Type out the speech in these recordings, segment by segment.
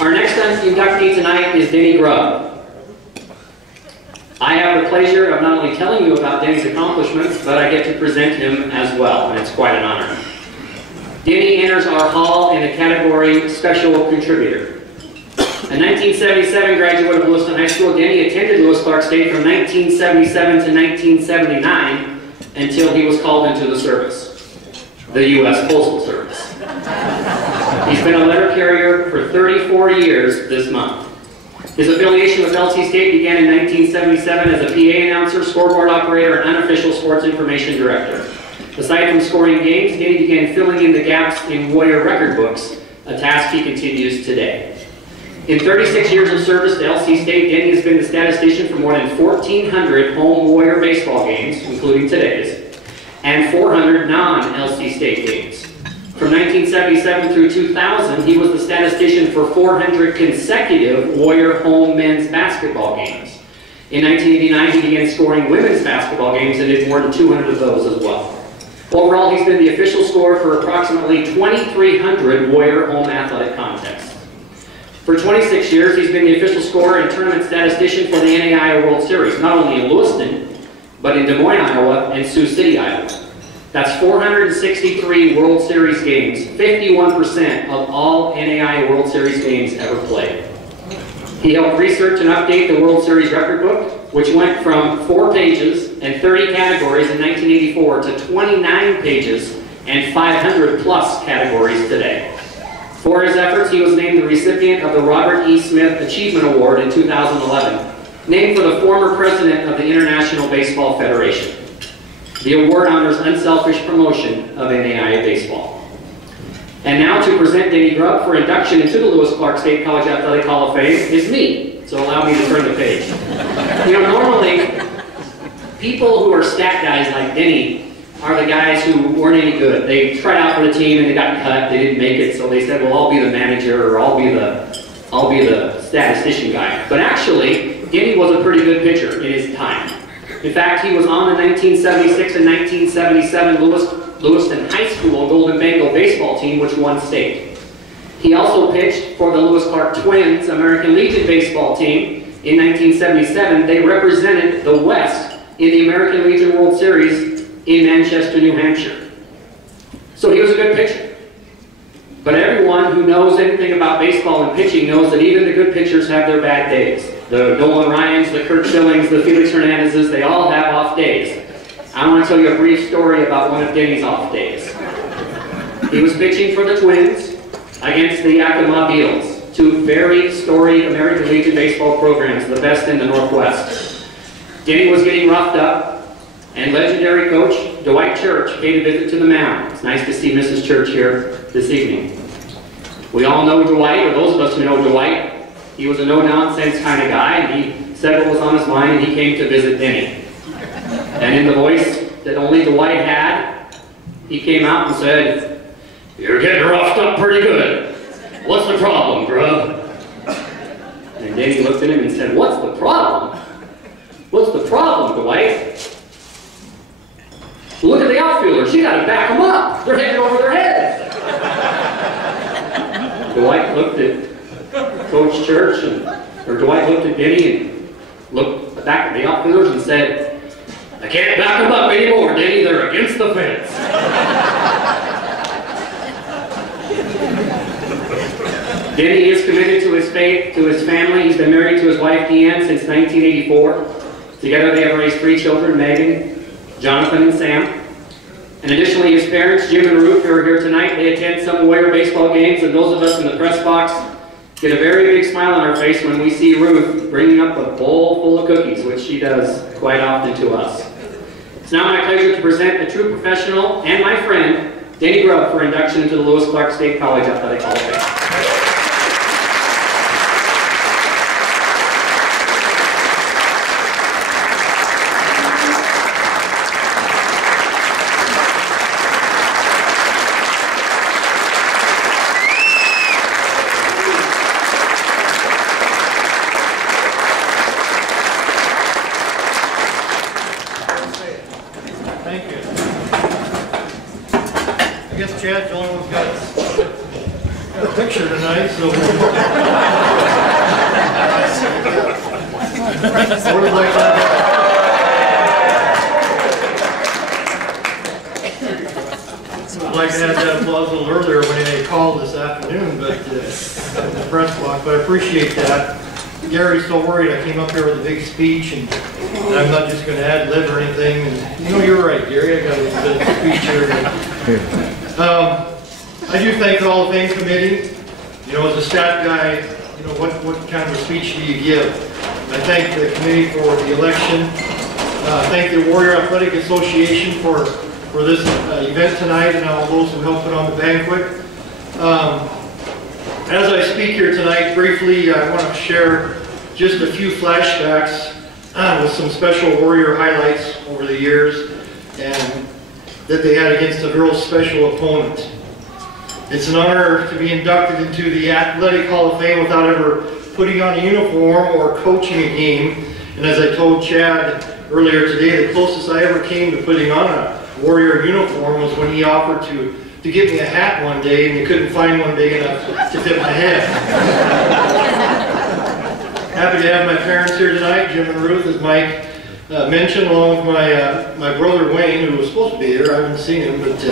Our next inductee tonight is Denny Grubb. I have the pleasure of not only telling you about Denny's accomplishments, but I get to present him as well, and it's quite an honor. Denny enters our hall in the category Special Contributor. A 1977 graduate of Lewiston High School, Denny attended Lewis Clark State from 1977 to 1979 until he was called into the service, the U.S. Postal Service. He's been a letter carrier for 34 years this month. His affiliation with LC State began in 1977 as a PA announcer, scoreboard operator, and unofficial sports information director. Aside from scoring games, Denny began filling in the gaps in Warrior record books, a task he continues today. In 36 years of service to LC State, Denny has been the statistician for more than 1,400 home Warrior baseball games, including today's, and 400 non-LC State games. From 1977 through 2000, he was the statistician for 400 consecutive Warrior home men's basketball games. In 1989, he began scoring women's basketball games and did more than 200 of those as well. Overall, he's been the official scorer for approximately 2,300 Warrior home athletic contests. For 26 years, he's been the official scorer and tournament statistician for the NAIA World Series, not only in Lewiston, but in Des Moines, Iowa, and Sioux City, Iowa. That's 463 World Series games, 51% of all NAIA World Series games ever played. He helped research and update the World Series record book, which went from 4 pages and 30 categories in 1984 to 29 pages and 500 plus categories today. For his efforts, he was named the recipient of the Robert E. Smith Achievement Award in 2011, named for the former president of the International Baseball Federation. The award honors unselfish promotion of NAIA baseball. And now to present Denny Grubb for induction into the Lewis Clark State College Athletic Hall of Fame is me. So allow me to turn the page. You know, normally, people who are stat guys like Denny are the guys who weren't any good. They tried out for the team and they got cut, they didn't make it, so they said, well, I'll be the manager or I'll be the statistician guy. But actually, Denny was a pretty good pitcher in his time. In fact, he was on the 1976 and 1977 Lewiston High School Golden Bengal baseball team, which won state. He also pitched for the Lewis Clark Twins American Legion baseball team in 1977. They represented the West in the American Legion World Series in Manchester, New Hampshire. So he was a good pitcher. But everyone who knows anything about baseball and pitching knows that even the good pitchers have their bad days. The Nolan Ryans, the Kurt Schillings, the Felix Hernandezes, they all have off days. I want to tell you a brief story about one of Denny's off days. He was pitching for the Twins against the Yakima Beals, 2 very storied American Legion baseball programs, the best in the Northwest. Denny was getting roughed up, and legendary coach Dwight Church paid a visit to the mound. It's nice to see Mrs. Church here this evening. We all know Dwight, or those of us who know Dwight. He was a no-nonsense kind of guy, and he said what was on his mind, and he came to visit Denny. And in the voice that only Dwight had, he came out and said, "You're getting roughed up pretty good. What's the problem, Grubb?" And Denny looked at him and said, "What's the problem? What's the problem, Dwight? Look at the outfielders. You got to back them up. They're heading over their heads." Dwight looked at Coach Church, or Dwight looked at Denny and looked back at the outfielders and said, "I can't back them up anymore, Denny. They're against the fence." Denny is committed to his faith, to his family. He's been married to his wife, Deanne, since 1984. Together they have raised 3 children, Megan, Jonathan, and Sam. And additionally, his parents, Jim and Ruth, who are here tonight, they attend some Warrior baseball games, and those of us in the press box get a very big smile on our face when we see Ruth bringing up a bowl full of cookies, which she does quite often to us. It's now my pleasure to present a true professional and my friend, Denny Grubb, for induction into the Lewis Clark State College Athletic Hall of Fame. Chad's the only one who's got a so I would like to I'd like to have that applause a little earlier when they called this afternoon, but the press box. But I appreciate that. Gary's so worried I came up here with a big speech, and I'm not just going to ad lib or anything. And you know, you're right, Gary. I got a little bit of a speech here. I do thank the Hall of Fame committee. You know, as a stat guy, you know, what kind of a speech do you give? I thank the committee for the election. Thank the Warrior Athletic Association for this event tonight, and all those who helped put on the banquet. As I speak here tonight, briefly, I want to share just a few flashbacks with some special Warrior highlights over the years, and that they had against a real special opponent. It's an honor to be inducted into the Athletic Hall of Fame without ever putting on a uniform or coaching a game. And as I told Chad earlier today, the closest I ever came to putting on a Warrior uniform was when he offered to give me a hat one day, and he couldn't find one big enough to fit my head. Happy to have my parents here tonight, Jim and Ruth, as Mike mentioned, along with my brother Wayne, who was supposed to be here. I haven't seen him, but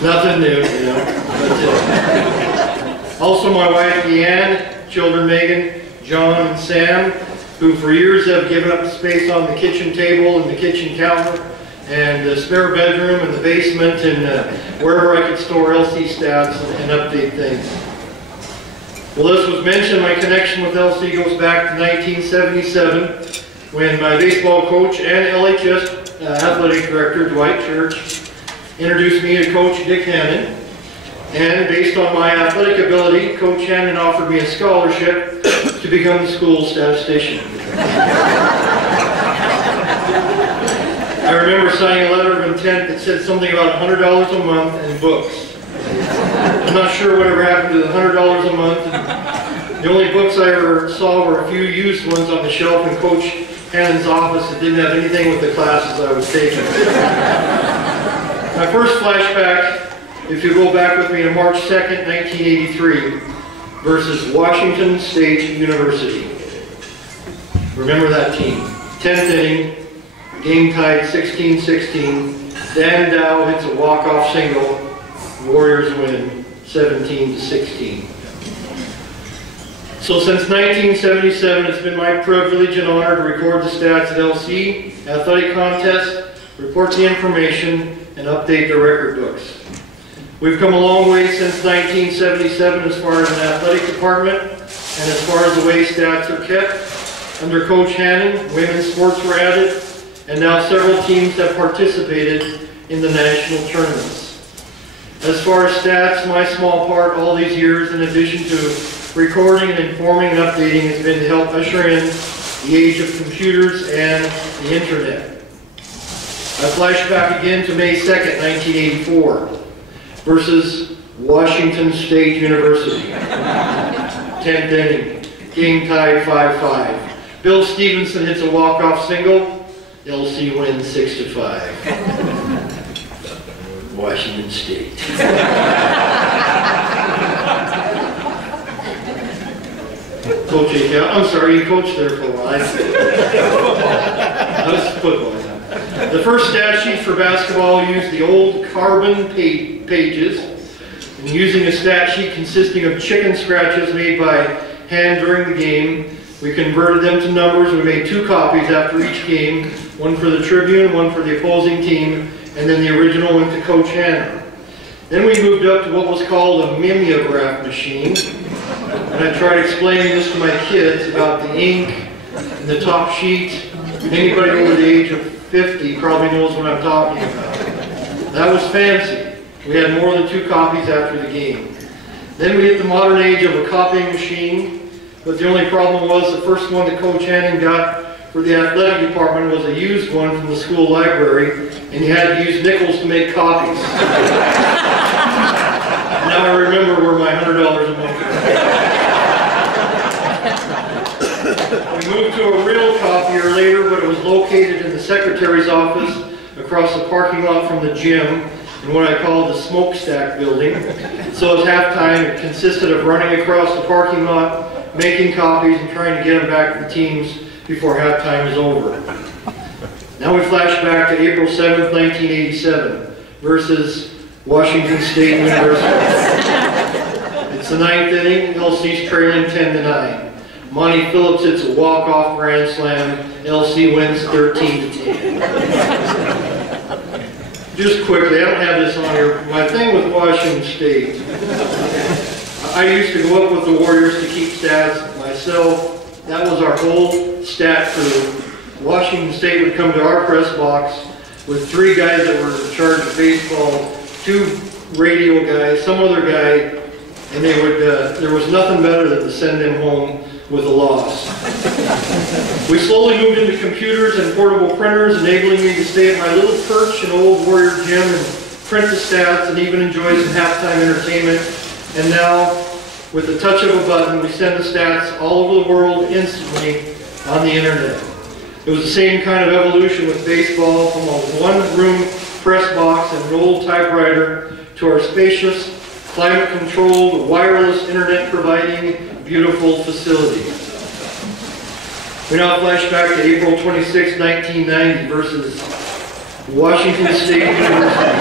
nothing new, you know. But, also my wife Deanne, children Megan, John, and Sam, who for years have given up space on the kitchen table and the kitchen counter, and the spare bedroom and the basement, and wherever I could store LC stats and update things. Well, this was mentioned, my connection with LC goes back to 1977, when my baseball coach and LHS athletic director, Dwight Church, introduced me to Coach Dick Hannon. And based on my athletic ability, Coach Hannon offered me a scholarship to become the school statistician. I remember signing a letter of intent that said something about $100 a month and books. I'm not sure whatever happened to the $100 a month. And the only books I ever saw were a few used ones on the shelf in Coach Hannon's office that didn't have anything with the classes I was taking. My first flashback, if you go back with me to March 2nd, 1983, versus Washington State University. Remember that team. 10th inning. Game tied 16-16. Dan Dow hits a walk-off single. Warriors win 17-16. So since 1977, it's been my privilege and honor to record the stats at LC, athletic contests, report the information, and update the record books. We've come a long way since 1977 as far as an athletic department, and as far as the way stats are kept. Under Coach Hannon, women's sports were added, and now several teams have participated in the national tournaments. As far as stats, my small part all these years, in addition to recording and informing and updating, has been to help usher in the age of computers and the internet. I flash back again to May 2nd, 1984, versus Washington State University. 10th inning, game tied 5-5. Bill Stevenson hits a walk-off single. LC wins 6-5. Washington State. Coach, I'm sorry, you coached there for a while. That was football. The first stat sheets for basketball used the old carbon pages, and using a stat sheet consisting of chicken scratches made by hand during the game, we converted them to numbers. We made 2 copies after each game, one for the Tribune, one for the opposing team, and then the original went to Coach Hannon. Then we moved up to what was called a mimeograph machine, and I tried explaining this to my kids about the ink and the top sheet. Anybody over the age of 50 probably knows what I'm talking about. That was fancy. We had more than 2 copies after the game. Then we hit the modern age of a copying machine, but the only problem was the first one that Coach Hannon got for the athletic department was a used one from the school library, and you had to use nickels to make copies. Now I remember where my $100 a month was. We moved to a real copier later, but it was located in the secretary's office across the parking lot from the gym, in what I call the smokestack building. So at halftime, it consisted of running across the parking lot, making copies, and trying to get them back to the teams before halftime is over. Now we flash back to April 7th, 1987 versus Washington State University. It's the 9th inning, LC's trailing 10-9. Monty Phillips hits a walk-off grand slam, LC wins 13-10. Just quickly, I don't have this on here, my thing with Washington State, I used to go up with the Warriors to keep stats myself. That was our whole stat crew. Washington State would come to our press box with 3 guys that were in charge of baseball, 2 radio guys, some other guy, and they would, there was nothing better than to send them home with a loss. We slowly moved into computers and portable printers, enabling me to stay at my little perch in old Warrior gym and print the stats and even enjoy some halftime entertainment. And now, with the touch of a button, we send the stats all over the world instantly on the internet. It was the same kind of evolution with baseball, from a one-room press box and an old typewriter to our spacious, climate-controlled, wireless, internet-providing, beautiful facility. We now flash back to April 26, 1990 versus Washington State University.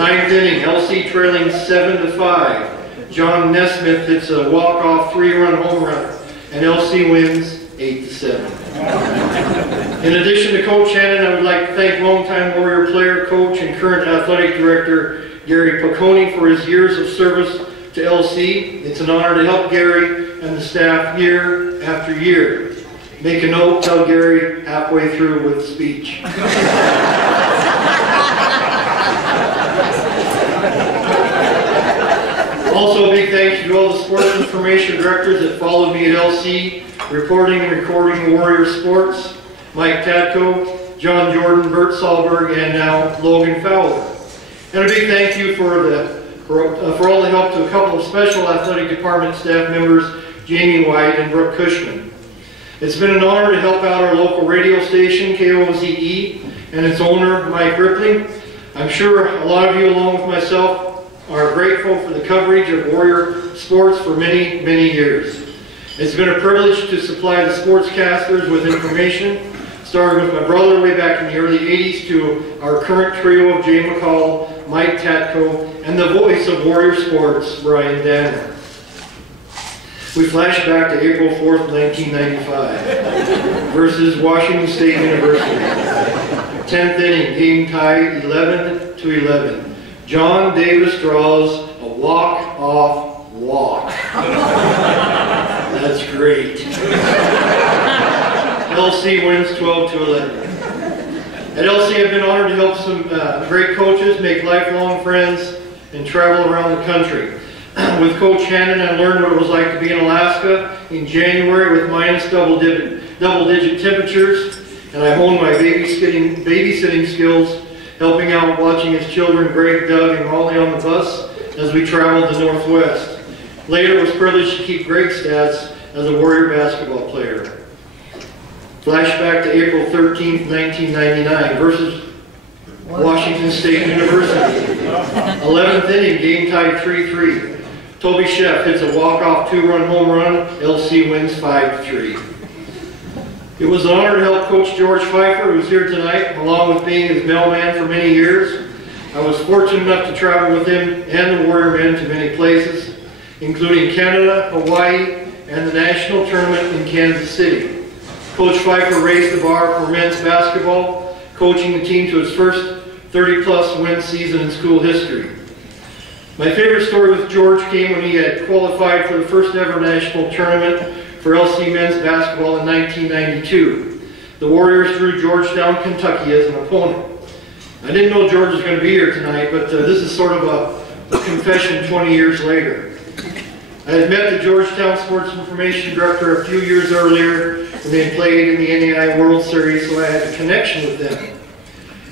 9th inning, LC trailing 7-5. John Nesmith hits a walk-off 3-run home run, and LC wins 8-7. In addition to Coach Hannon, I would like to thank longtime Warrior player, coach, and current athletic director Gary Piccone for his years of service to LC. It's an honor to help Gary and the staff year after year. Make a note, tell Gary halfway through with speech. Also a big thank you to all the sports information directors that followed me at LC, reporting and recording Warrior sports. Mike Tadko, John Jordan, Bert Sahlberg, and now Logan Fowler. And a big thank you for all the help to a couple of special athletic department staff members, Jamie White and Brooke Cushman. It's been an honor to help out our local radio station, KOZE, and its owner, Mike Ripley. I'm sure a lot of you, along with myself, are grateful for the coverage of Warrior sports for many, many years. It's been a privilege to supply the sportscasters with information, starting with my brother way back in the early 80s to our current trio of Jay McCall, Mike Tatko, and the voice of Warrior sports, Brian Danner. We flash back to April 4th, 1995 versus Washington State University. 10th inning, game tied 11-11. John Davis draws a walk-off walk. That's great. LC wins 12-11. At LC, I've been honored to help some great coaches make lifelong friends and travel around the country. With Coach Hannon, I learned what it was like to be in Alaska in January with minus double-digit temperatures, and I honed my babysitting skills, helping out watching his children, Greg, Doug, and Molly on the bus as we traveled the Northwest. Later, it was privileged to keep Greg's stats as a Warrior basketball player. Flashback to April 13th, 1999 versus Washington State University. 11th inning, game tied 3-3. Toby Sheff hits a walk-off 2-run home run. LC wins 5-3. It was an honor to help Coach George Pfeiffer, who's here tonight, along with being his mailman for many years. I was fortunate enough to travel with him and the Warrior men to many places, including Canada, Hawaii, and the national tournament in Kansas City. Coach Pfeiffer raised the bar for men's basketball, coaching the team to its first 30-plus win season in school history. My favorite story with George came when he had qualified for the first ever national tournament for LC men's basketball in 1992. The Warriors drew Georgetown, Kentucky as an opponent. I didn't know George was going to be here tonight, but this is sort of a confession 20 years later. I had met the Georgetown Sports Information Director a few years earlier when they played in the NAI World Series, so I had a connection with them.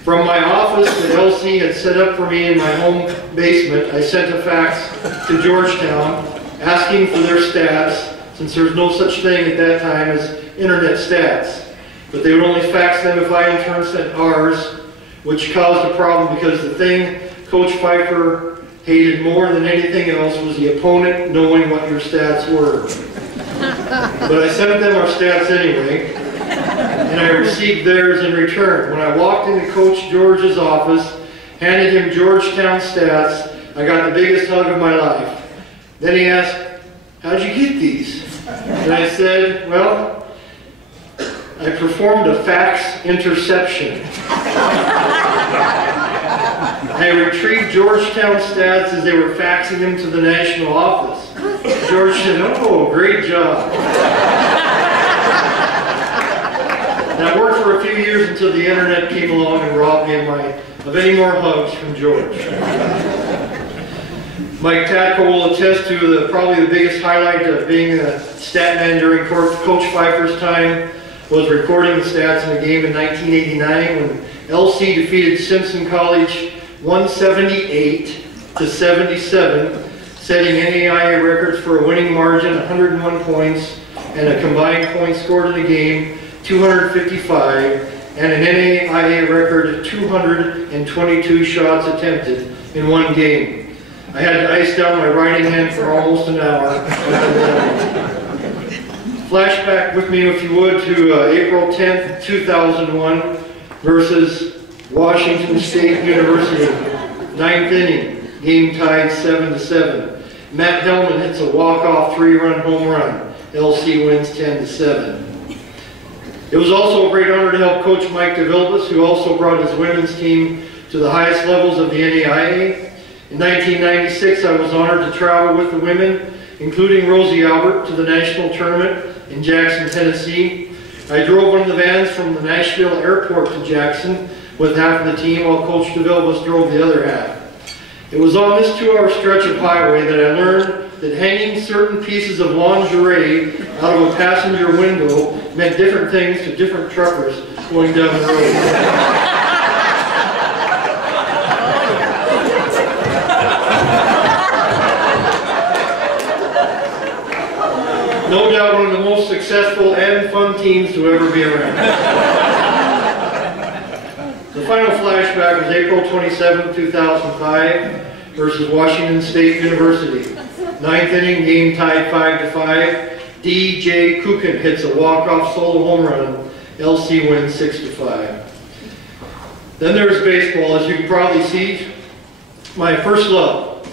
From my office that LC had set up for me in my home basement, I sent a fax to Georgetown asking for their stats, since there was no such thing at that time as internet stats. But they would only fax them if I in turn sent ours, which caused a problem because the thing Coach Pfeiffer hated more than anything else was the opponent knowing what your stats were. But I sent them our stats anyway, and I received theirs in return. When I walked into Coach George's office, handed him Georgetown stats, I got the biggest hug of my life. Then he asked, "How'd you get these?" And I said, "Well, I performed a fax interception. I retrieved Georgetown stats as they were faxing them to the national office." George said, "Oh, great job." And I worked for a few years until the internet came along and robbed me of any more hugs from George. Mike Tatko will attest to probably the biggest highlight of being a stat man during Coach Pfeiffer's time was recording the stats in a game in 1989 when LC defeated Simpson College 178-77, setting NAIA records for a winning margin, 101 points, and a combined points scored in the game, 255, and an NAIA record 222 shots attempted in one game. I had to ice down my writing hand for almost an hour. Flashback with me, if you would, to April 10th, 2001 versus Washington State University. 9th inning, game tied 7-7. Matt Hellman hits a walk-off 3-run home run. LC wins 10-7. It was also a great honor to help Coach Mike DeVilbiss, who also brought his women's team to the highest levels of the NAIA. In 1996, I was honored to travel with the women, including Rosie Albert, to the national tournament in Jackson, Tennessee. I drove one of the vans from the Nashville airport to Jackson with half of the team, while Coach DeVilbiss drove the other half. It was on this 2-hour stretch of highway that I learned that hanging certain pieces of lingerie out of a passenger window meant different things to different truckers going down the road. No doubt one of the most successful and fun teams to ever be around. The final flashback was April 27, 2005 versus Washington State University. 9th inning, game tied 5-5. D.J. Kukin hits a walk-off solo home run. LC wins 6-5. Then there's baseball. As you can probably see, my first love.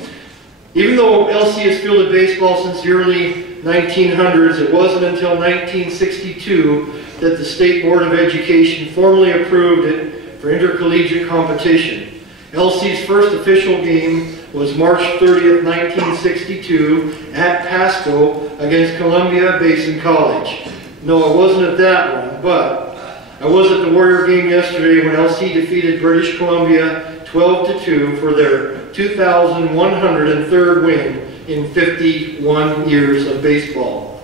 Even though LC has fielded baseball since the early 1900s, it wasn't until 1962 that the State Board of Education formally approved it for intercollegiate competition. LC's first official game was March 30th, 1962 at Pasco against Columbia Basin College. No, it wasn't at that one, but I was at the Warrior game yesterday when LC defeated British Columbia 12-2 for their 2,103rd win in 51 years of baseball.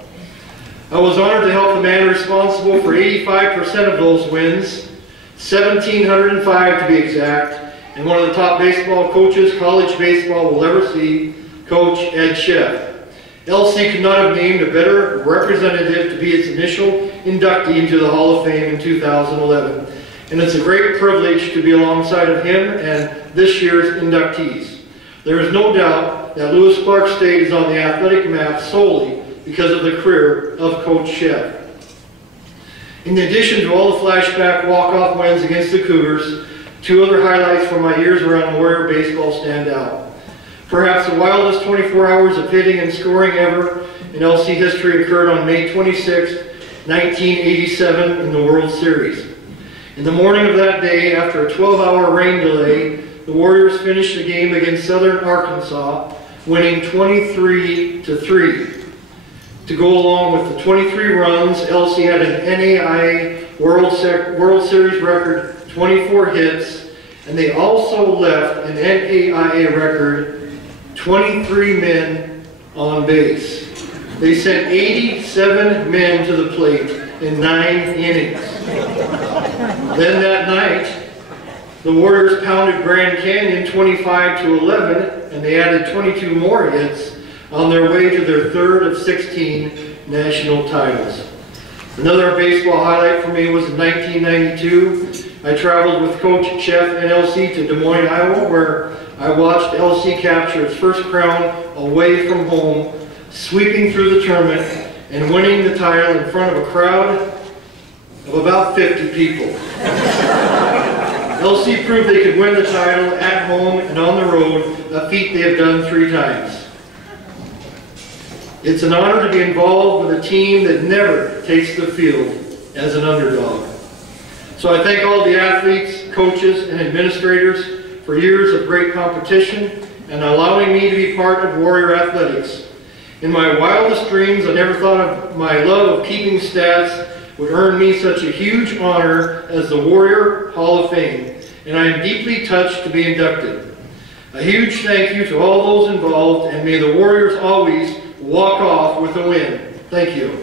I was honored to help the man responsible for 85% of those wins, 1,705 to be exact, and one of the top baseball coaches college baseball will ever see, Coach Ed Sheff. LC could not have named a better representative to be its initial inductee into the Hall of Fame in 2011. And it's a great privilege to be alongside of him and this year's inductees. There is no doubt that Lewis Clark State is on the athletic map solely because of the career of Coach Sheff. In addition to all the flashback walk-off wins against the Cougars, 2 other highlights from my years around Warrior baseball stand out. Perhaps the wildest 24 hours of hitting and scoring ever in LC history occurred on May 26, 1987 in the World Series. In the morning of that day, after a 12-hour rain delay, the Warriors finished the game against Southern Arkansas, winning 23-3. To go along with the 23 runs, LC had an NAIA World Series record 24 hits, and they also left an NAIA record 23 men on base. They sent 87 men to the plate in 9 innings. Then that night, the Warriors pounded Grand Canyon 25-11, and they added 22 more hits on their way to their 3rd of 16 national titles. Another baseball highlight for me was in 1992. I traveled with Coach, Chef, and LC to Des Moines, Iowa, where I watched LC capture its first crown away from home, sweeping through the tournament and winning the title in front of a crowd of about 50 people. LC proved they could win the title at home and on the road, a feat they have done 3 times. It's an honor to be involved with a team that never takes the field as an underdog. So I thank all the athletes, coaches, and administrators for years of great competition and allowing me to be part of Warrior Athletics. In my wildest dreams, I never thought of my love of keeping stats would earn me such a huge honor as the Warrior Hall of Fame, and I am deeply touched to be inducted. A huge thank you to all those involved, and may the Warriors always walk off with a win. Thank you.